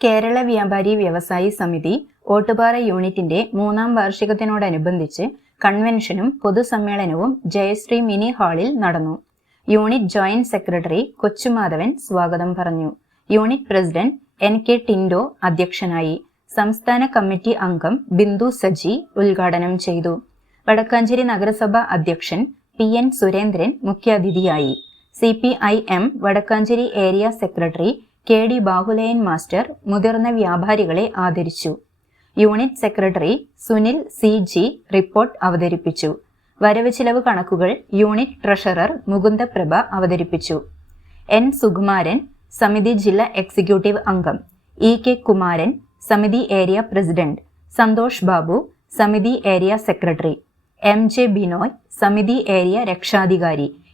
കേരള വ്യാപാരി വ്യവസായി സമിതി ഓട്ടുപാറ യൂണിറ്റിന്റെ മൂന്നാം വാർഷികത്തിനോടനുബന്ധിച്ച് കൺവെൻഷനും പൊതുസമ്മേളനവും ജയശ്രീ മിനി ഹാളിൽ നടന്നു. യൂണിറ്റ് ജോയിന്റ് സെക്രട്ടറി കൊച്ചുമാധവൻ സ്വാഗതം പറഞ്ഞു. Unit president N K Tindo അധ്യക്ഷനായി സംസ്ഥാന കമ്മിറ്റി അംഗം ബിന്ദു സജി ഉദ്ഘാടനം ചെയ്തു. വടക്കാഞ്ചേരി നഗരസഭ അധ്യക്ഷൻ പി എൻ സുരേന്ദ്രൻ മുഖ്യാതിഥിയായി. C P I M Vadakkanchery area secretary K D Bahulayan master മുതിർന്ന വ്യാപാരികളെ ആദരിച്ചു. Unit secretary Sunil C G report അവതരിപ്പിച്ചു. വരവ് ചിലവ് കണക്കുകൾ യൂണിറ്റ് ട്രഷറർ മുകുന്ദപ്രഭ അവതരിപ്പിച്ചു. എൻ സുകുമാരൻ സമിതി ജില്ലാ എക്സിക്യൂട്ടീവ് അംഗം. ഇ കെ കുമാരൻ സമിതി ഏരിയ പ്രസിഡന്റ്. സന്തോഷ് ബാബു സമിതി area secretary. M J Binoy സമിതി ഏരിയ രക്ഷാധികാരി.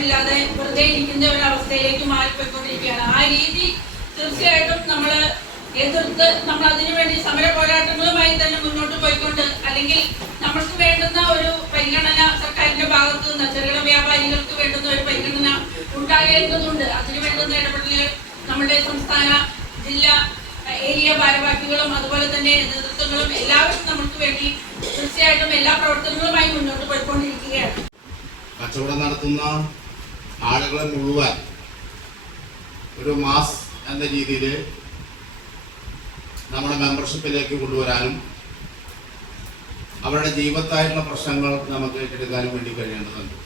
വ്യാപാരമില്ലാതെ വെറുതെ ഇരിക്കുന്ന ഒരു അവസ്ഥയിലേക്ക് മാറിപ്പോയിക്കൊണ്ടിരിക്കുകയാണ്. ആ രീതി തീർച്ചയായിട്ടും നമ്മൾ എതിർത്ത് നമ്മൾ അതിനു വേണ്ടി സമര പോരാട്ടങ്ങളുമായി തന്നെ മുന്നോട്ട് പോയിക്കൊണ്ട് അല്ലെങ്കിൽ നമ്മൾക്ക് വേണ്ടുന്ന ഒരു പരിഗണന സർക്കാരിന്റെ ഭാഗത്തു നിന്ന് ചെറുകിട വ്യാപാരികൾക്ക് വേണ്ടുന്ന ഒരു പരിഗണന ഉണ്ടാകേണ്ടതുണ്ട് അതിനു വേണ്ടുന്ന ഇടപെടലുകൾ നമ്മുടെ സംസ്ഥാന ജില്ലാ ഏരിയ ഭാരവാഹികളും അതുപോലെ തന്നെ നേതൃത്വങ്ങളും എല്ലാവരും നമുക്ക് വേണ്ടി തീർച്ചയായിട്ടും എല്ലാ പ്രവർത്തനങ്ങളുമായി മുന്നോട്ട് പോയിക്കൊണ്ടിരിക്കുകയാണ്. കച്ചവടം നടത്തുന്ന ആളുകളെ മുഴുവൻ ഒരു മാസ് എന്ന രീതിയിൽ നമ്മുടെ മെമ്പർഷിപ്പിലേക്ക് കൊണ്ടുവരാനും അവരുടെ ജീവിതത്തായിട്ടുള്ള പ്രശ്നങ്ങൾ നമുക്ക് ഏറ്റെടുക്കാനും വേണ്ടി കഴിയേണ്ടതുണ്ട്.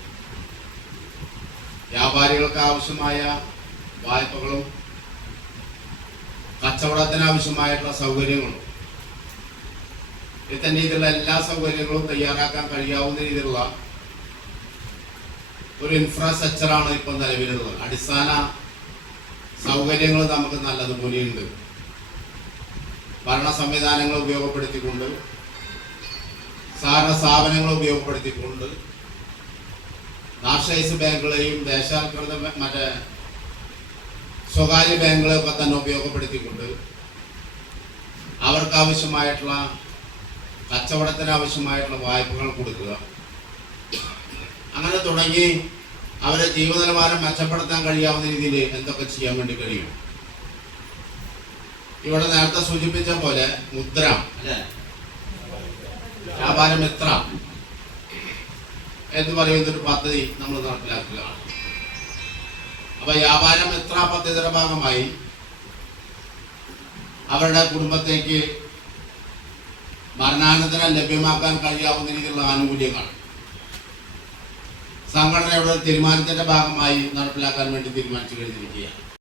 വ്യാപാരികൾക്ക് ആവശ്യമായ വായ്പകളും കച്ചവടത്തിന് ആവശ്യമായിട്ടുള്ള സൗകര്യങ്ങളും ഇത്തരം രീതിയിലുള്ള എല്ലാ സൗകര്യങ്ങളും തയ്യാറാക്കാൻ കഴിയാവുന്ന രീതിയിലുള്ള ഒരു ഇൻഫ്രാസ്ട്രക്ചറാണ് ഇപ്പൊ നിലവിലുള്ളത്. അടിസ്ഥാന സൗകര്യങ്ങൾ നമുക്ക് നല്ലതുപോലെയുണ്ട്. ഭരണ സംവിധാനങ്ങൾ ഉപയോഗപ്പെടുത്തിക്കൊണ്ട് സഹകരണ സ്ഥാപനങ്ങൾ ഉപയോഗപ്പെടുത്തിക്കൊണ്ട് നാഷണലൈസ് ബാങ്കുകളെയും ദേശാൽകൃത ബ- മറ്റേ സ്വകാര്യ ബാങ്കുകളെയൊക്കെ തന്നെ ഉപയോഗപ്പെടുത്തിക്കൊണ്ട് അവർക്ക് ആവശ്യമായിട്ടുള്ള കച്ചവടത്തിന് വായ്പകൾ കൊടുക്കുക. അങ്ങനെ തുടങ്ങി അവരെ ജീവിത നിലവാരം മെച്ചപ്പെടുത്താൻ കഴിയാവുന്ന രീതിയിൽ എന്തൊക്കെ ചെയ്യാൻ വേണ്ടി കഴിയും? ഇവിടെ നേരത്തെ സൂചിപ്പിച്ച പോലെ മുദ്ര അല്ലെ? വ്യാപാര എത്ര എന്ന് പറയുന്ന ഒരു പദ്ധതി നമ്മൾ നടപ്പിലാക്കുക അപ്പൊ വ്യാപാര എത്ര പദ്ധതിയുടെ ഭാഗമായി അവരുടെ കുടുംബത്തേക്ക് മരണാനന്തരം ലഭ്യമാക്കാൻ കഴിയാവുന്ന രീതിയിലുള്ള ആനുകൂല്യങ്ങൾ. സംഘടനയുടെ തീരുമാനത്തിന്റെ ഭാഗമായി നടപ്പിലാക്കാൻ വേണ്ടി തീരുമാനിച്ചു കഴിഞ്ഞിരിക്കുകയാണ്